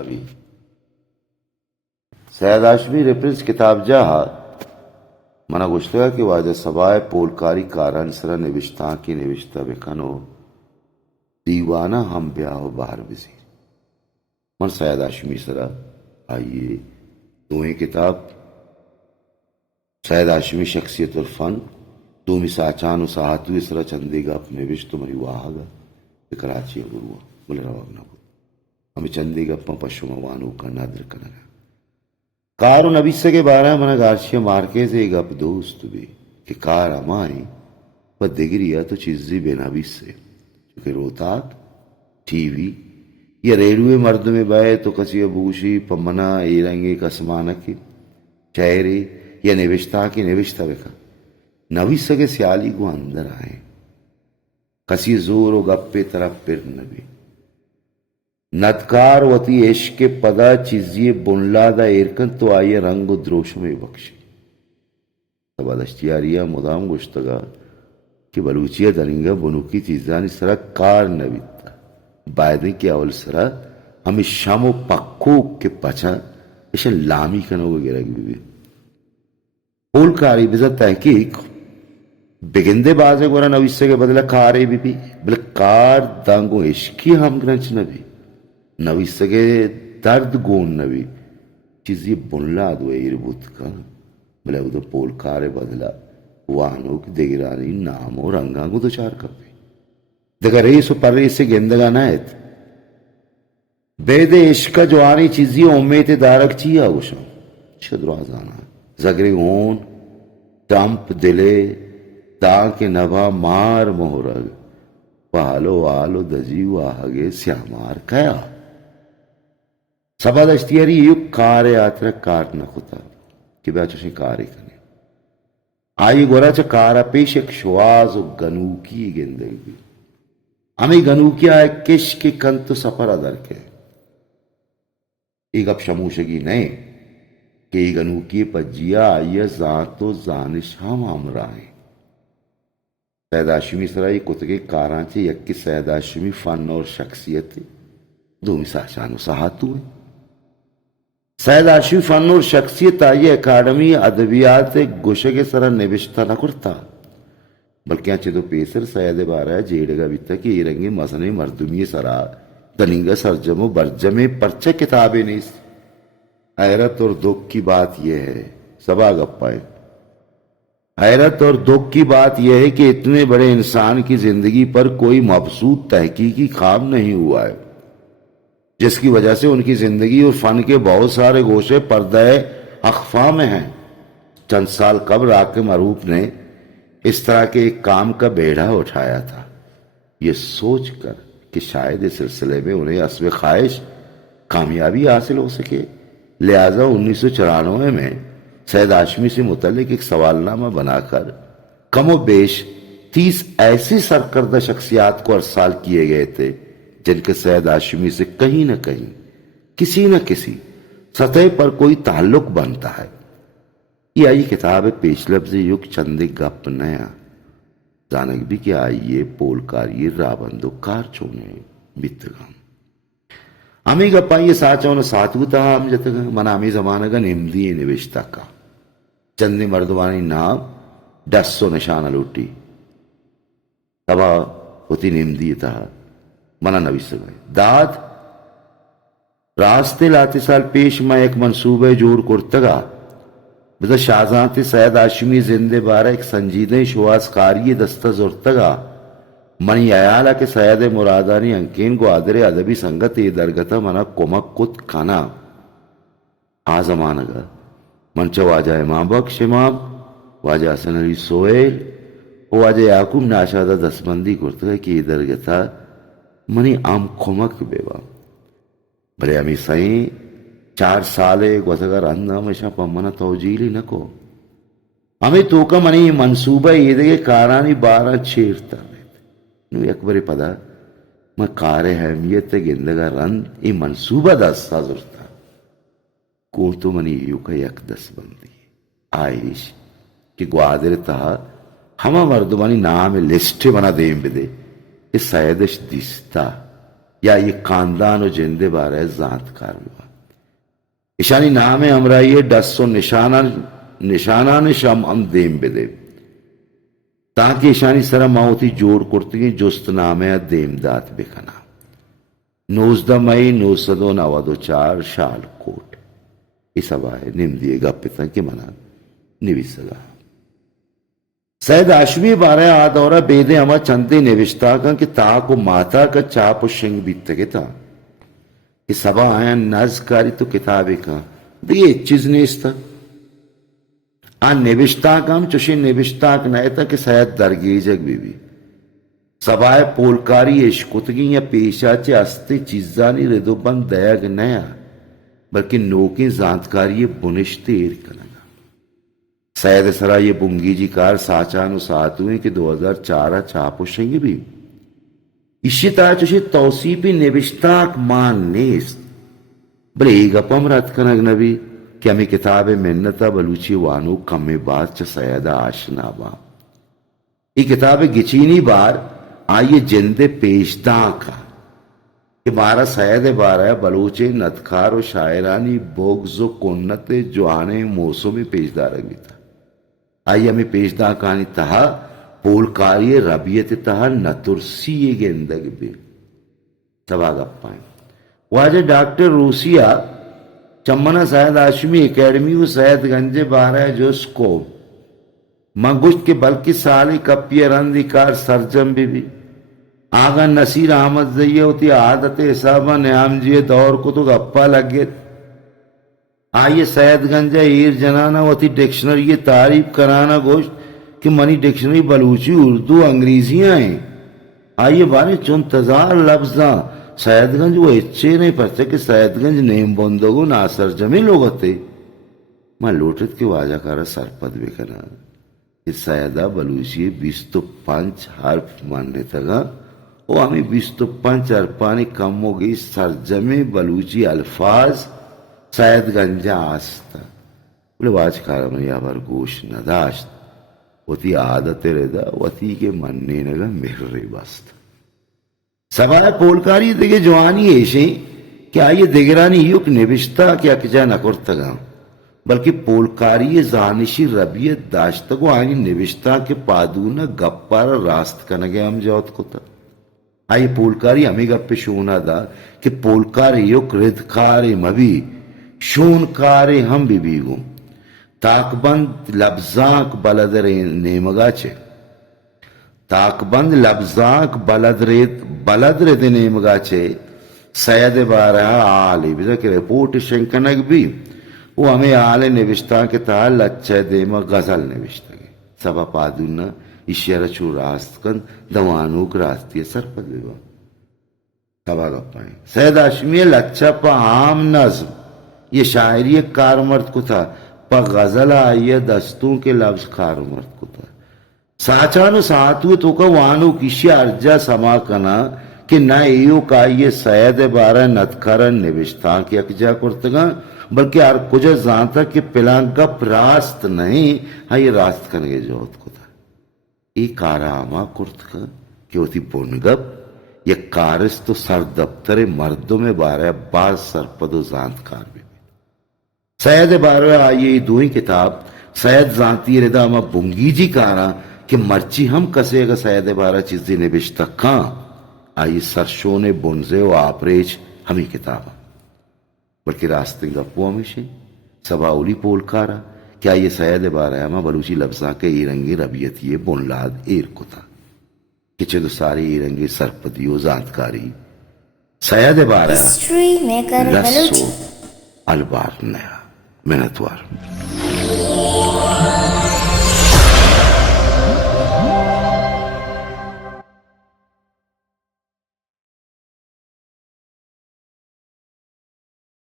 अभी सैयद हाशमी रेफरेंस किताब जहा मना गुश्तगा कि वाजा सबाय पोलकारी कारण सरा निविश्ता की निविश्ता बेखनो दीवाना हम ब्याह बाहर बिजी मन सैयद हाशमी सरा आइए तुम्हें किताब सैयद हाशमी शख्सियत और फन तुम साचान साहतु इसरा चंदेगा अपने विश तुम्हारी वाहगा कराची गुरुआ बोले रवाब ना हमें चंदेगा अपना पशु वानू का नादर कनगा कारू नबीसे के बारे में गार्शिया मार्के से एक अप दोस्त भी कि कार अमाई व दिगरिया तो चीजी बेनाबीस से क्योंकि रोहताक टीवी या रेडियो मर्द में बहे तो कसी अबूशी पमना एरंगे कसमाना की चेहरे या निविश्ता की निविश्ता बेखा नबीस के सियाली को अंदर आए कसी जोर और गप्पे तरफ फिर नबी नदकार वती इश्क के पदा चीजिए बुनलादा एरकन तो आइए रंग द्रोश में बख्शी तबादश्तियारिया मुदाम गुश्तगा कि बलूचिया दरिंगा बुनुकी चीजानी सरा कार नविता बायदे के अवल सरा हमें शामो पक्को के पचा इसे लामी कनो वगैरह की भी पोल कारी बिजा तहकीक बिगिंदे बाजे गोरा नविस्से के बदला कारे भी बल कार दांगो इश्की हम ग्रंच नबी नविस्से के दर्द गोन नबी चीज़ बुनला दो इरबुत का बले उधर पोल कारे बदला वाहनों की देगिरानी नाम और रंगा को तो चार कपे देखा रेस पर रेस से गेंदगा ना है बेदे इश्क जवानी चीज़ी उम्मीद दारक चिया उशा छदराजाना जगरे ओन टंप दिले ता के नभा मार मोहरग पालो आलो दजी वाहगे श्यामार कया सबादश्तियारी युग कार्य यात्रा कार न खुता कि बैचों कार्य करने आई गोरा च कार अपेश एक श्वास गनू की गेंदगी हमें गनू किया है किश के कंत सफर अदर के एक अब शमूशगी नहीं कि गनू की पजिया आइया जातो जानिश हम हमराए सैयद हाशमी सराई कुतगे कारांचे यक्की सैयद हाशमी फन और शख्सियत दो मिसाशान सहातु है सैयद हाशमी फन और शख्सियत आई अकादमी अदबियात गुशे के सरा निविश्ता न करता बल्कि अच्छे तो पेसर सैयद बारा जेड़गा बीता कि ये रंगे मसने मर्दुमी सरा दनिंगा सरजमो बरजमे परचे किताबें नहीं हैरत और दुख की बात यह है सबा गप्पाए हैरत और दुख की बात यह है कि इतने बड़े इंसान की जिंदगी पर कोई मबसूत तहकीकी काम नहीं हुआ है जिसकी वजह से उनकी जिंदगी और फन के बहुत सारे गोशे पर्दे अख्फा में हैं। चंद साल कबल आके मरूफ ने इस तरह के एक काम का बेड़ा उठाया था ये सोचकर कि शायद इस सिलसिले में उन्हें अस्व ख्वाहिश कामयाबी हासिल हो सके लिहाजा 1994 में सैयद हाशमी से मुतल्लिक एक सवालनामा बनाकर कमो बेश 30 ऐसी सरकर्दा शख्सियात को अरसाल किए गए थे जिनके सैयद हाशमी से कहीं न कहीं किसी न किसी सतह पर कोई ताल्लुक बनता है। ये आई किताब है पेशलफ्ज युग चंदे गप नया जानक भी क्या आइए पोलकारी राबंदो कार चोने बितगम हमें गप्पाइए साचौन सातुता हम जतगा मना हमें जमाना का निम्दी निविश्ता का चंदी मर्दवानी नाम डस्सो निशाना लूटी तबा होती निम्दी था मना नबी से दाद रास्ते लाते साल पेश मैं एक मंसूबे जोर कुर्तगा बिदा शाहजहां सैयद हाशमी जिंदे बारा एक संजीदे शुआसकारी दस्ता जुर्तगा मनी अयाला के सैयद मुरादानी अंकेन को आदरे अदबी संगत ये दरगता मना कोमक कुत खाना आजमानगा मंचा वाजा इमाम बख्श इमाम वाजा हसन अली सोहेल और वाजा याकूब नाशादा दसबंदी कुर्तगा की ये दरगता मनी आम कोमक बेवा भले अमी सही 4 साले गोसगर अंदा हमेशा पम्मना तोजीली नको हमें तो का मनी मंसूबा ये दे कारानी 12 छेड़ता अकबरी पदा मैं कारे अहमियत गिंदगा रन ये मंसूबा दस्ता जुरता को तो मनी यू का यक दसबंदी आइश कि ग्वादर तहा हमा मर्दमानी नाम लिस्ट बना दें बिदे इस सैदश दिस्ता या ये खानदान और जिंदे बारे जानकार हुआ ईशानी नाम है हमरा ये डसो निशाना ने शम हम देम बेदे ताकि ईशानी सरा माओती जोड़ करती जुस्त नाम है देमदात बेखना 19 मई 1994 शालकोट इस है निम दिए गपिता के मना निविसला सैद आशमी बारे आदौरा बेदे अमा चंदे निविष्टा का कि ता को माता का चाप शिंग बीत के था कि सबा आया नजकारी तो किताबे का ये चीज ने इस था आ निविष्टा काम चुशी निविष्टा नए था कि सैद दरगेजक बीबी सबाए पोलकारी इश्कुतगी या पेशाचे अस्ते चीजानी रिदोबन दयाग नया बल्कि नोके जानकारी बुनिश्ते एर करना सैद सरा ये बुंगी जी कार साचानु सात हुए कि 2004 चापुशेंगे भी इशिता चुशी तौसीपी निविष्टाक मान नेस बले गपम रत कनग नबी कि हमें किताबे मिन्नता बलूची वानु कमे बात च सैदा आशनाबा ये किताबे गिचीनी बार आइए जिंदे पेशदा का कि बारह सैद बारह बलूचे नतखार और शायरानी बोगजो कोन्नते जुआने मौसमी पेशदा रंगी था आइए हमें पेशदा कहानी तहा पोलकारी रबियत तहा नतुरसी ये गेंदग भी सभा गप्पाएं वाजे डॉक्टर रूसिया चम्मना सैद आशमी एकेडमी वो सैद गंजे बारह जो स्को मगुश के बल्कि साली कपिय रंदिकार सरजम भी आगा नसीर अहमद जइए होती आदत हिसाबा न्याम जी दौर को तो गप्पा लग गए आइए सैदगंजा ईर जनाना होती डिक्शनरी ये तारीफ कराना गोश्त कि मनी डिक्शनरी बलूची उर्दू अंग्रेजियां हैं आइए बारे चुन तजार लफ्जा सैदगंज वो इच्छे नहीं पड़ते कि सैदगंज नेम बंदोगो नासर जमी लोग होते मैं लोटत के वाजाकारा सरपद भी करा इस सैदा बलूची 25 हर्फ मानने तगा वो हमें 25 हर्फानी कम हो गई सरजमे बलूची अल्फाज सैदगंजा आस्ता बोले वाजकारा में यावर गोश नदाश्त वती आदत रेदा वती के मनने नगा मेरे बस्त सवाल पोलकारी देगे जवानी ऐसे क्या ये दिगरानी युग निविष्टा क्या किजा नकुर्तगा बल्कि पोलकारी जानिशी रबियत दाश्तगो आनी निविष्टा के पादूना गप्पार रास्त कनगे हम जावत को था आई पोलकारी हमें गप्पे शोना दा कि पोलकारी युग रिदकारी मभी शोनकारे हम बीबीगो ताकबंद लब्जाक बलद नेमगाचे ताकबंद लब्जाक बलद रेद नेमगाचे सैद बारह आली बिजा के रिपोर्ट शंकनक भी वो हमें आले निविष्टा के ताल लच्चे देमा गजल निविष्टा के सबा पादुना इशारा चू रास्तकन दवानुक रास्तीय सरपद विवा सबा गप्पाएं सैद आशमी लच्चा पा आम नज्म ये शायरी कारमर्द को था पर गजला ये दस्तों के लफ्ज कारमर्द को था साचानु सातु तो का वानु किसी अर्जा समा कना कि न एयो का ये सैद बारह नतखरन निविष्टा की अकजा कुर्तगा बल्कि यार कुछ जानता कि पिलांका प्रास्त नहीं हाँ ये रास्त कनगे जोत को था ये कारामा कुर्तगा कि होती बुनगप ये कारिस तो सर दफ्तरे मर्दों में बारह बाज सरपदो जानकार भी सैद बारह आइए दो ही किताब सैद जानती रिदा मा बुंगी जी कारा कि मर्ची हम कसेगा सैद बारह चीजें निविष्टा कहाँ आई सरशो ने बुनजे व आपरेज हमी किताब बल्कि रास्ते गप्पो हमेशे सबाउली पोलकारा क्या ये सैद बारह मा बलूची लफ्जा के ईरंगी रबियत ये बुनलाद एर को था किचे तो सारी ईरंगी सरपदियो जानकारी सैद बारह रस्सो अलबार नया मेहनतवार